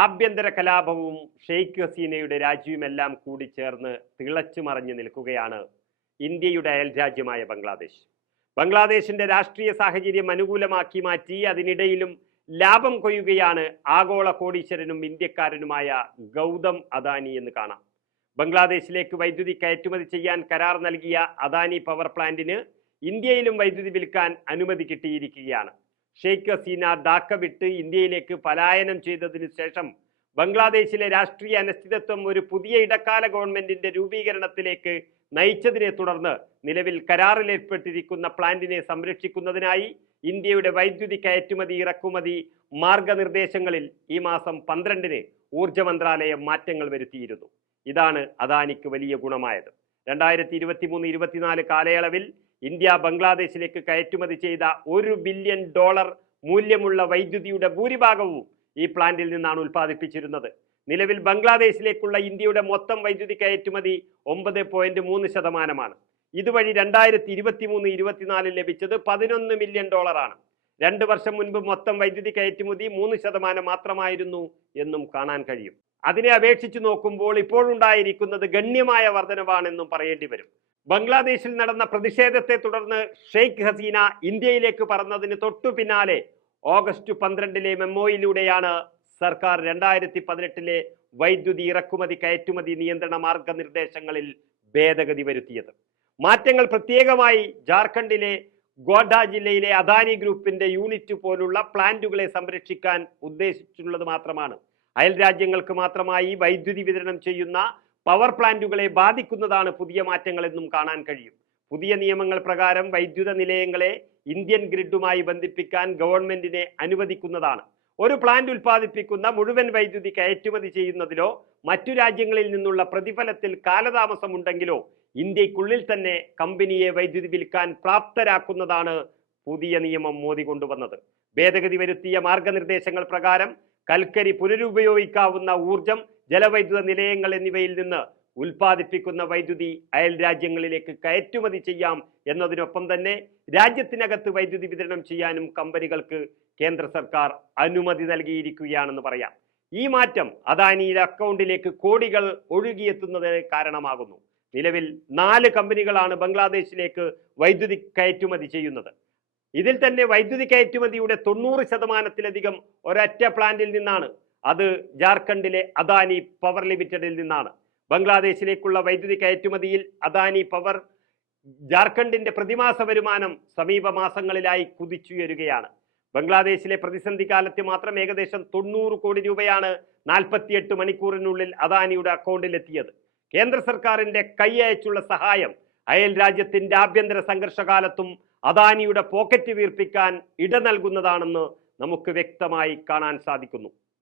ആഭ്യന്തര കലാപവും ഷെയ്ഖ് ഹസീനയുടെ രാജ്യവുമെല്ലാം കൂടി ചേർന്ന് തിളച്ചു മറിഞ്ഞു നിൽക്കുകയാണ് ഇന്ത്യയുടെ അയൽ രാജ്യമായ ബംഗ്ലാദേശ്. ബംഗ്ലാദേശിന്റെ രാഷ്ട്രീയ സാഹചര്യം അനുകൂലമാക്കി മാറ്റി അതിനിടയിലും ലാഭം കൊയ്യുകയാണ് ആഗോള കോടീശ്വരനും ഇന്ത്യക്കാരനുമായ ഗൗതം അദാനി എന്ന് കാണാം. ബംഗ്ലാദേശിലേക്ക് വൈദ്യുതി കയറ്റുമതി ചെയ്യാൻ കരാർ നൽകിയ അദാനി പവർ പ്ലാന്റിന് ഇന്ത്യയിലും വൈദ്യുതി വിൽക്കാൻ അനുമതി കിട്ടിയിരിക്കുകയാണ്. ഷെയ്ഖ് ഹസീന ധാക്ക വിട്ട് ഇന്ത്യയിലേക്ക് പലായനം ചെയ്തതിനു ശേഷം ബംഗ്ലാദേശിലെ രാഷ്ട്രീയ അനിശ്ചിതത്വം ഒരു പുതിയ ഇടക്കാല ഗവൺമെന്റിന്റെ രൂപീകരണത്തിലേക്ക് നയിച്ചതിനെ തുടർന്ന് നിലവിൽ കരാറിലേർപ്പെട്ടിരിക്കുന്ന പ്ലാന്റിനെ സംരക്ഷിക്കുന്നതിനായി ഇന്ത്യയുടെ വൈദ്യുതി കയറ്റുമതി ഇറക്കുമതി മാർഗനിർദ്ദേശങ്ങളിൽ ഈ മാസം പന്ത്രണ്ടിന് ഊർജ മന്ത്രാലയം മാറ്റങ്ങൾ വരുത്തിയിരുന്നു. ഇതാണ് അദാനിക്ക് വലിയ ഗുണമായത്. രണ്ടായിരത്തി ഇരുപത്തി മൂന്ന് ഇരുപത്തിനാല് കാലയളവിൽ ഇന്ത്യ ബംഗ്ലാദേശിലേക്ക് കയറ്റുമതി ചെയ്ത ഒരു ബില്യൺ ഡോളർ മൂല്യമുള്ള വൈദ്യുതിയുടെ ഭൂരിഭാഗവും ഈ പ്ലാന്റിൽ നിന്നാണ് ഉൽപ്പാദിപ്പിച്ചിരുന്നത്. നിലവിൽ ബംഗ്ലാദേശിലേക്കുള്ള ഇന്ത്യയുടെ മൊത്തം വൈദ്യുതി കയറ്റുമതി ഒമ്പത് പോയിന്റ് മൂന്ന് ശതമാനമാണ്. ഇതുവഴി രണ്ടായിരത്തി ഇരുപത്തി മൂന്ന് ഇരുപത്തിനാലിൽ ലഭിച്ചത് പതിനൊന്ന് മില്യൺ ഡോളറാണ്. രണ്ട് വർഷം മുൻപ് മൊത്തം വൈദ്യുതി കയറ്റുമതി മൂന്ന് ശതമാനം മാത്രമായിരുന്നു എന്നും കാണാൻ കഴിയും. അതിനെ അപേക്ഷിച്ച് നോക്കുമ്പോൾ ഇപ്പോഴുണ്ടായിരിക്കുന്നത് ഗണ്യമായ വർധനവാണെന്നും പറയേണ്ടി വരും. ബംഗ്ലാദേശിൽ നടന്ന പ്രതിഷേധത്തെ തുടർന്ന് ഷെയ്ഖ് ഹസീന ഇന്ത്യയിലേക്ക് പറഞ്ഞതിന് തൊട്ടു പിന്നാലെ ഓഗസ്റ്റ് പന്ത്രണ്ടിലെ മെമ്മോയിലൂടെയാണ് സർക്കാർ രണ്ടായിരത്തി പതിനെട്ടിലെ വൈദ്യുതി ഇറക്കുമതി കയറ്റുമതി നിയന്ത്രണ മാർഗനിർദ്ദേശങ്ങളിൽ ഭേദഗതി വരുത്തിയത്. മാറ്റങ്ങൾ പ്രത്യേകമായി ജാർഖണ്ഡിലെ ഗോഡ ജില്ലയിലെ അദാനി ഗ്രൂപ്പിന്റെ യൂണിറ്റ് പോലുള്ള പ്ലാന്റുകളെ സംരക്ഷിക്കാൻ ഉദ്ദേശിച്ചിട്ടുള്ളത് മാത്രമാണ്. അയൽ രാജ്യങ്ങൾക്ക് മാത്രമായി വൈദ്യുതി വിതരണം ചെയ്യുന്ന പവർ പ്ലാന്റുകളെ ബാധിക്കുന്നതാണ് പുതിയ മാറ്റങ്ങളെന്നും കാണാൻ കഴിയും. പുതിയ നിയമങ്ങൾ പ്രകാരം വൈദ്യുത നിലയങ്ങളെ ഇന്ത്യൻ ഗ്രിഡുമായി ബന്ധിപ്പിക്കാൻ ഗവൺമെന്റിനെ അനുവദിക്കുന്നതാണ്. ഒരു പ്ലാന്റ് ഉൽപ്പാദിപ്പിക്കുന്ന മുഴുവൻ വൈദ്യുതി കയറ്റുമതി ചെയ്യുന്നതിലോ മറ്റു രാജ്യങ്ങളിൽ നിന്നുള്ള പ്രതിഫലത്തിൽ കാലതാമസമുണ്ടെങ്കിലോ ഇന്ത്യക്കുള്ളിൽ തന്നെ കമ്പനിയെ വൈദ്യുതി വിൽക്കാൻ പ്രാപ്തരാക്കുന്നതാണ് പുതിയ നിയമം മോദി കൊണ്ടുവന്നത്. ഭേദഗതി വരുത്തിയ മാർഗനിർദ്ദേശങ്ങൾ പ്രകാരം കൽക്കരി പുനരുപയോഗിക്കാവുന്ന ഊർജം ജലവൈദ്യുത നിലയങ്ങൾ എന്നിവയിൽ നിന്ന് ഉൽപ്പാദിപ്പിക്കുന്ന വൈദ്യുതി അയൽ രാജ്യങ്ങളിലേക്ക് കയറ്റുമതി ചെയ്യാം എന്നതിനൊപ്പം തന്നെ രാജ്യത്തിനകത്ത് വൈദ്യുതി വിതരണം ചെയ്യാനും കമ്പനികൾക്ക് കേന്ദ്ര സർക്കാർ അനുമതി നൽകിയിരിക്കുകയാണെന്ന് പറയാം. ഈ മാറ്റം അദാനിയുടെ അക്കൗണ്ടിലേക്ക് കോടികൾ ഒഴുകിയെത്തുന്നതിന് കാരണമാകുന്നു. നിലവിൽ നാല് കമ്പനികളാണ് ബംഗ്ലാദേശിലേക്ക് വൈദ്യുതി കയറ്റുമതി ചെയ്യുന്നത്. ഇതിൽ തന്നെ വൈദ്യുതി കയറ്റുമതിയുടെ തൊണ്ണൂറ് ശതമാനത്തിലധികം ഒരൊറ്റ പ്ലാന്റിൽ നിന്നാണ്. അത് ജാർഖണ്ഡിലെ അദാനി പവർ ലിമിറ്റഡിൽ നിന്നാണ്. ബംഗ്ലാദേശിലേക്കുള്ള വൈദ്യുതി കയറ്റുമതിയിൽ അദാനി പവർ ജാർഖണ്ഡിന്റെ പ്രതിമാസ വരുമാനം സമീപ മാസങ്ങളിലായി കുതിച്ചുയരുകയാണ്. ബംഗ്ലാദേശിലെ പ്രതിസന്ധി കാലത്ത് മാത്രം ഏകദേശം തൊണ്ണൂറ് കോടി രൂപയാണ് നാൽപ്പത്തിയെട്ട് മണിക്കൂറിനുള്ളിൽ അദാനിയുടെ അക്കൗണ്ടിലെത്തിയത്. കേന്ദ്ര സർക്കാരിന്റെ കൈയയച്ചുള്ള സഹായം അയൽ രാജ്യത്തിന്റെ ആഭ്യന്തര സംഘർഷകാലത്തും അദാനിയുടെ പോക്കറ്റ് വീർപ്പിക്കാൻ ഇട നൽകുന്നതാണെന്ന് നമുക്ക് വ്യക്തമായി കാണാൻ സാധിക്കുന്നു.